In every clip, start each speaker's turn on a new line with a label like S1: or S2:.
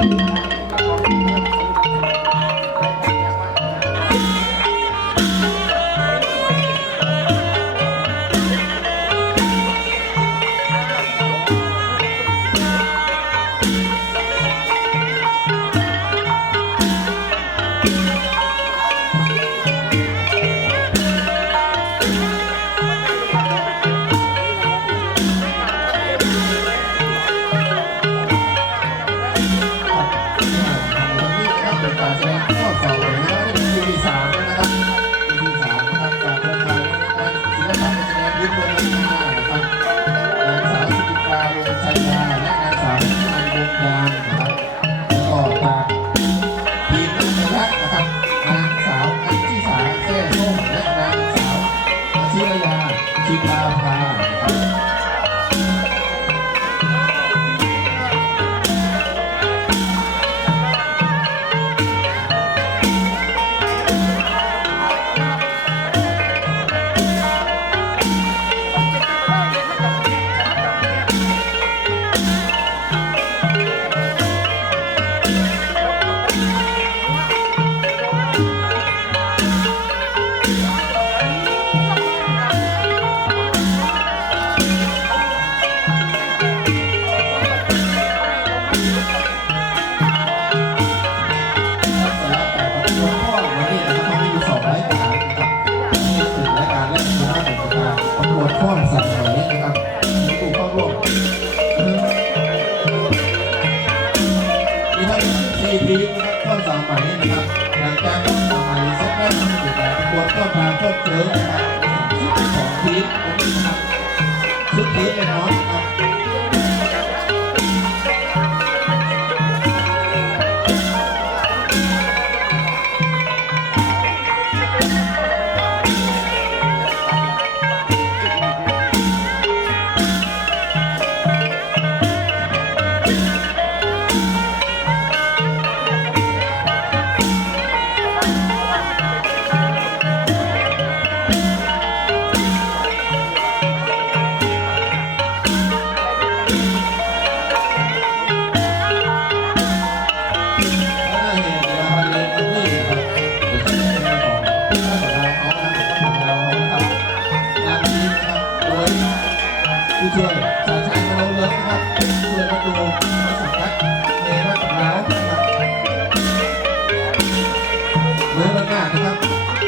S1: Thank you. लिए हाथ ช่วยสาชัยมโนเลิศครับช่วยมาดูมาสัมภาษณ์เมย์กับเรานะครับเมื่อวันหน้านะครับ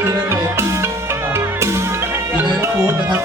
S1: ที่ได้ไปที่ได้รับรู้นะครับ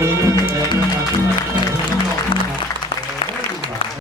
S1: ลงมือ